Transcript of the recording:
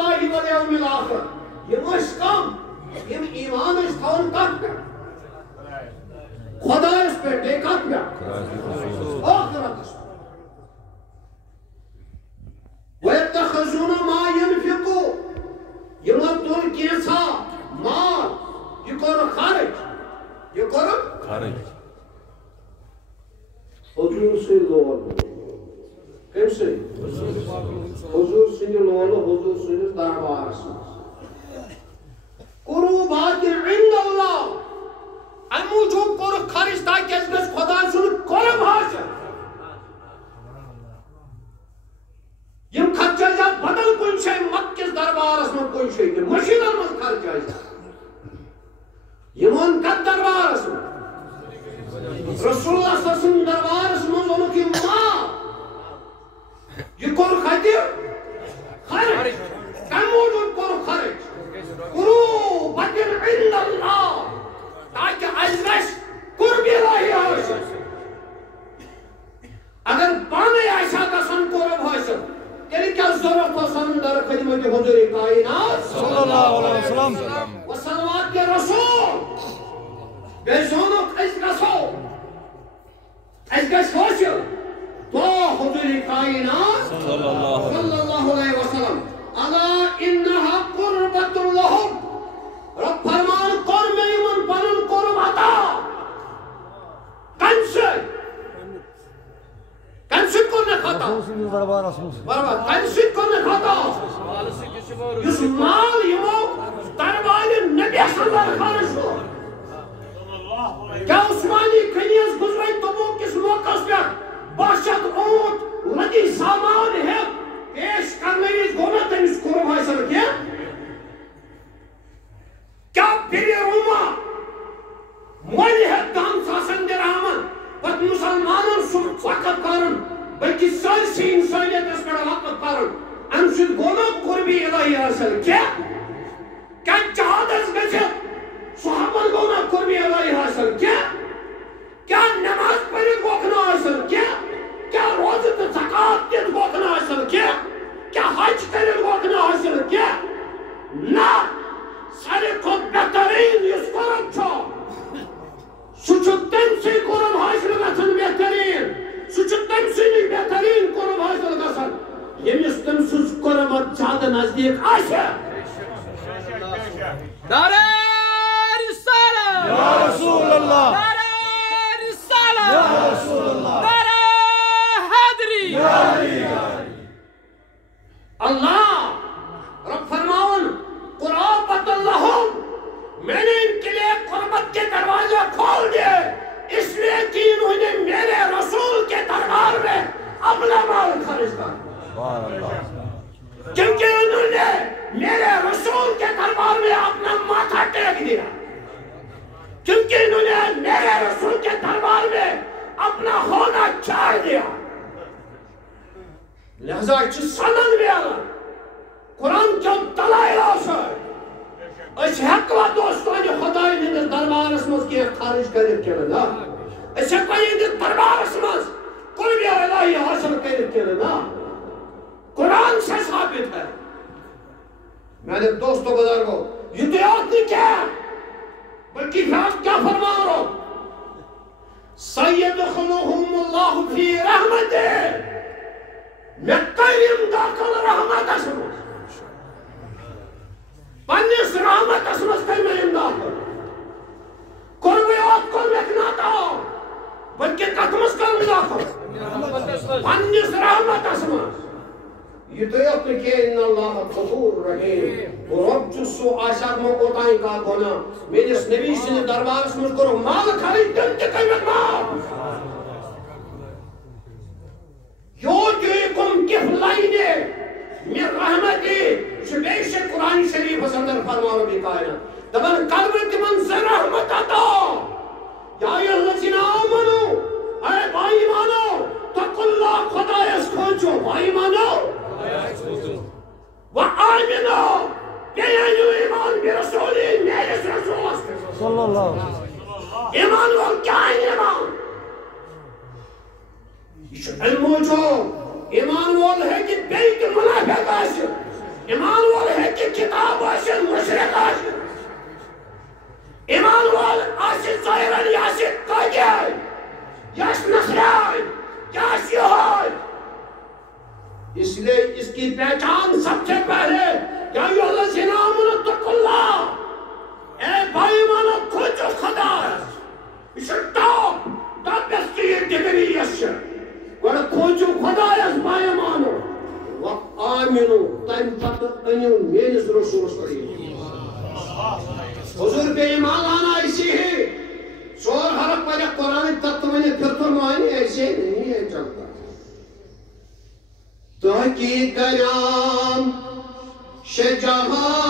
باللہ والیوم الاخر یم اس کم یم ایمان اس تھاون کت پہ خدا اس پہ ٹے کت پہ آخرت اس پہ وَيَتَّخَذُونَ مَا يَنْفِقُوا یمو تُل کینسا مال یہ کر خرچ یہ کر خرچ حضور سے لول کم سے حضور سے لول حضور سے دربار سے قربات عند اللہ امو جو کر خرچ تاکہ اس گس خدا سن قرب حاصل یم خرچہ جا بدل کن شے مکس دربار اس میں کوئی شے کہ مشین میں خرچہ ہے یمون کت دربار اس میں رسول اللہ صلی اللہ علیہ وسلم دربار اس میں انہوں کی ماں یہ کور خرچ کم موجود کور خرچ قربات عند اللہ تاکہ ازمش قربی الہی حاصل اگر پانے ایسا گسن قرب حاصل یعنی کیا ضرورت ہو سندر خدمت حضور کائنات صلی اللہ علیہ وسلم و صلوات کے رسول بے زونو اس گسو اس گس حاصل تو حضور کائنات صلی اللہ علیہ وسلم الا انہا قربت لہم رب فرمان قرب ایمن پنن قرب عطا کنسد کو نکھاتا کنسد کو نکھاتا اس مال یمو دربار نبی صلی اللہ علیہ وسلم کیا عثمانی کنیز گزرائی تبوک کس موقع پر باشد اونٹ لدی سامان ہے پیش کرنے اس گونا تنس قرب حاصل کیا پیری روما مولی ہے دام ساسن در آمن بد مسلمانوں سن وقت کارن بلکہ سالسی انسانیت اس پر وقت کارن انسل گونا قربی الہی حاصل کیا جہاد اس گچت صحابہ گونا قربی الہی حاصل کیا نماز پڑھت گوکنا حاصل کیا روزت زکاة دیت گوکنا حاصل کیا حج کرت گوکنا حاصل نا سارے خود بہترین اس قرب چھو سچو تم سے قرب حاصل گسن بہترین سچو تم سے نہیں بہترین قرب حاصل گسن یمیس تم سوز قربت زیادہ نزدیک آشا دارے رسالہ یا رسول اللہ دارے رسالہ یا رسول اللہ دارے حیدری یا علی اللہ رب فرماؤن قرابت اللہم میں نے ان کے لیے قربت کے دروازے کھول دیے اس لیے کہ انہوں نے میرے رسول کے دربار میں اپنا مال خرچ کر کیونکہ انہوں نے میرے رسول کے دربار میں اپنا ماتھا ٹیک دیا کیونکہ انہوں نے میرے رسول کے دربار میں اپنا ہونا چھاڑ دیا لہذا اچھی سنن بھی آنا قرآن جو دلائل آسائے اس حقوہ دوستان جو خدای نے دربار اسمز کی خارج کرت کرنا اس حقوہ یہ دربار اسمز قربی الہی حاصل کرت کرنا قرآن سے ثابت ہے میں نے دوستوں بزرگوں یہ تو یاد نہیں کیا بلکہ آپ کیا فرما رہا ہوں سیدخلوہم اللہ فی رحمت میں قیم داخل رحمت اسمز پنیس رحمت اسمز قیم داخل قربیات کو لکھناتا بلکہ قدمس قیم داخل پنیس رحمت اسمز یہ تو یہ کہ ان اللہ غفور رحیم رب جسو آشار موقعائی کا گونا میرے اس نبی سے دربار اس مجھ کرو مال کھائی دنتے قیمت مال یوجیکم کفلائنے من رحمتی شبیش قرآن شریف اندر فرمانو بھی کائنا دبن قلب من سے رحمت آتا یا ایہلسین آمنو اے بھائی مانو تقو اللہ خدا اس کھوچو بھائی مانو وآمنو بیانو ایمان برسولی میرے رسول صلی اللہ علیہ وسلم ایمان وال کیا ہے ایمان علم موجود ایمان وال ہے کہ بیت منافق آسر ایمان وال کی پہچان سب سے پہلے یا ایھا الذین آمنوا اتقوا اللہ، اے بھائی مانو کھوجو خدا ہے، یہ چھُ ٹاپ دا بیسٹ ڈگری یس گوڑا کھوجو خدا ہے بھائی مانو آمینو تم پتہ انیو میرس رسولس پر حضور پہ ایمان لانا ایسی ہے سور حرف پڑھے قرآن تک میں پھر تو مانی ایسے نہیں ہے چلتا تحقیق کرام شجہاں